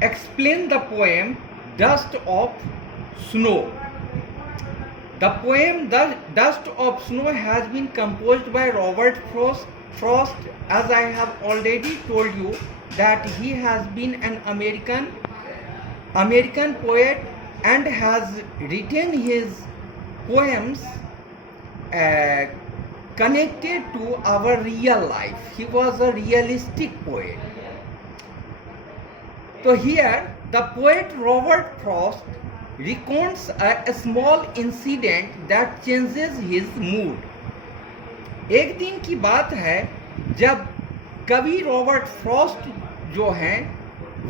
Explain the poem Dust of Snow. The poem The Dust of Snow has been composed by Robert Frost. As I have already told you that he has been an American poet and has written his poems connected to our real life. He was a realistic poet. So here the poet Robert Frost recounts a small incident that changes his mood. एक दिन की बात है जब कवि Robert Frost जो हैं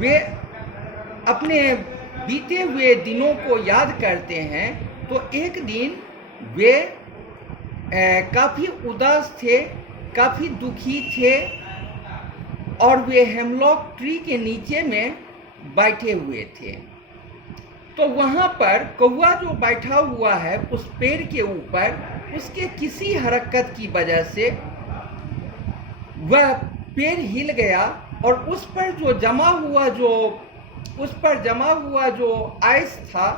वे अपने बीते हुए दिनों को याद करते हैं। तो एक दिन वे काफ़ी उदास थे, काफ़ी दुखी थे और वे हेमलॉक ट्री के नीचे में बैठे हुए थे। तो वहाँ पर कौवा जो बैठा हुआ है उस पेड़ के ऊपर, उसके किसी हरकत की वजह से वह पेड़ हिल गया और उस पर जमा हुआ जो आइस था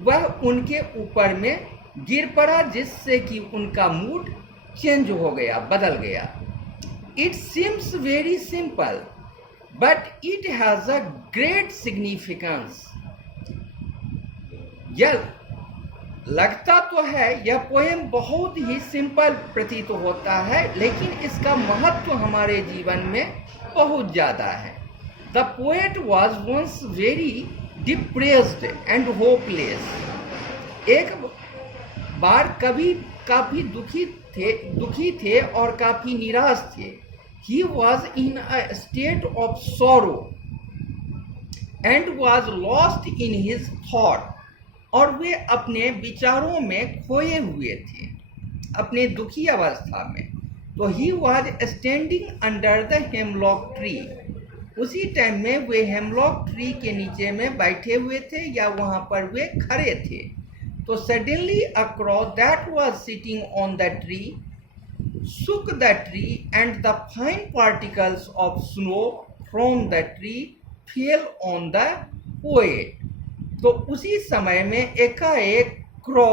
वह उनके ऊपर में गिर पड़ा, जिससे कि उनका मूड चेंज हो गया, बदल गया। It seems very simple but it has a great significance. यह लगता तो है यह पोएम बहुत ही सिंपल प्रतीत होता है, लेकिन इसका महत्व हमारे जीवन में बहुत ज़्यादा है। The poet was once very depressed and hopeless. एक बार कवि काफ़ी दुखी थे और काफ़ी निराश थे। He was in a state of sorrow and was lost in his thought. और वे अपने विचारों में खोए हुए थे, अपने दुखी अवस्था में। तो he was standing under the hemlock tree. उसी टाइम में वे हेमलॉक ट्री के नीचे में बैठे हुए थे या वहाँ पर वे खड़े थे। तो suddenly a crow that was sitting on the tree shook the tree and the fine particles of snow from the tree fell on the poet. तो उसी समय में एकाएक क्रो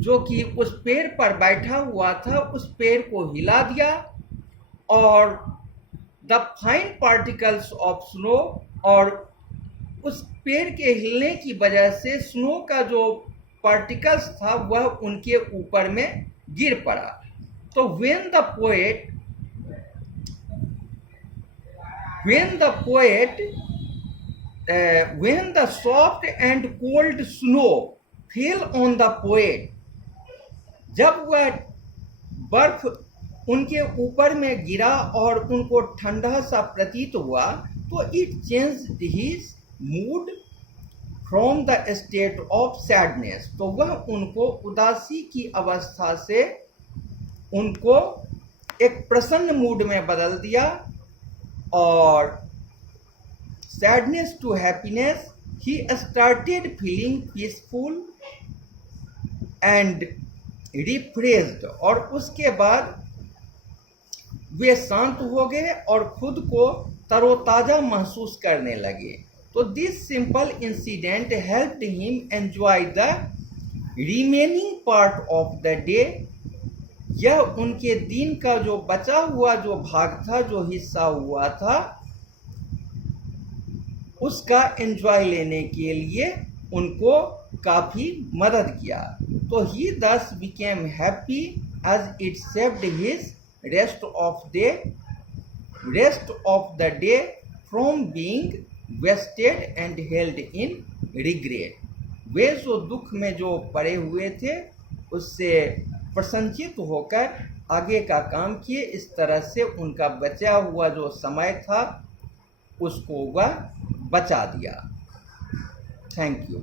जो कि उस पेड़ पर बैठा हुआ था उस पेड़ को हिला दिया और the fine particles of snow, और उस पेड़ के हिलने की वजह से स्नो का जो पार्टिकल्स था वह उनके ऊपर में गिर पड़ा। तो when the soft and cold snow fell on the poet, जब वह बर्फ उनके ऊपर में गिरा और उनको ठंडा सा प्रतीत हुआ, तो it changed his mood from the state of sadness। तो वह उनको उदासी की अवस्था से उनको एक प्रसन्न मूड में बदल दिया और sadness to happiness. He started feeling peaceful and refreshed. और उसके बाद वे शांत हो गए और खुद को तरोताज़ा महसूस करने लगे। तो this simple incident helped him enjoy the remaining part of the day. यह उनके दिन का जो बचा हुआ जो भाग था, जो हिस्सा हुआ था, उसका एंजॉय लेने के लिए उनको काफ़ी मदद किया। तो he thus became happy as it saved his rest of the day from being wasted and held in regret. वे जो दुख में जो पड़े हुए थे उससे प्रसन्नचित होकर आगे का काम किए। इस तरह से उनका बचा हुआ जो समय था उसको वह बचा दिया। Thank you.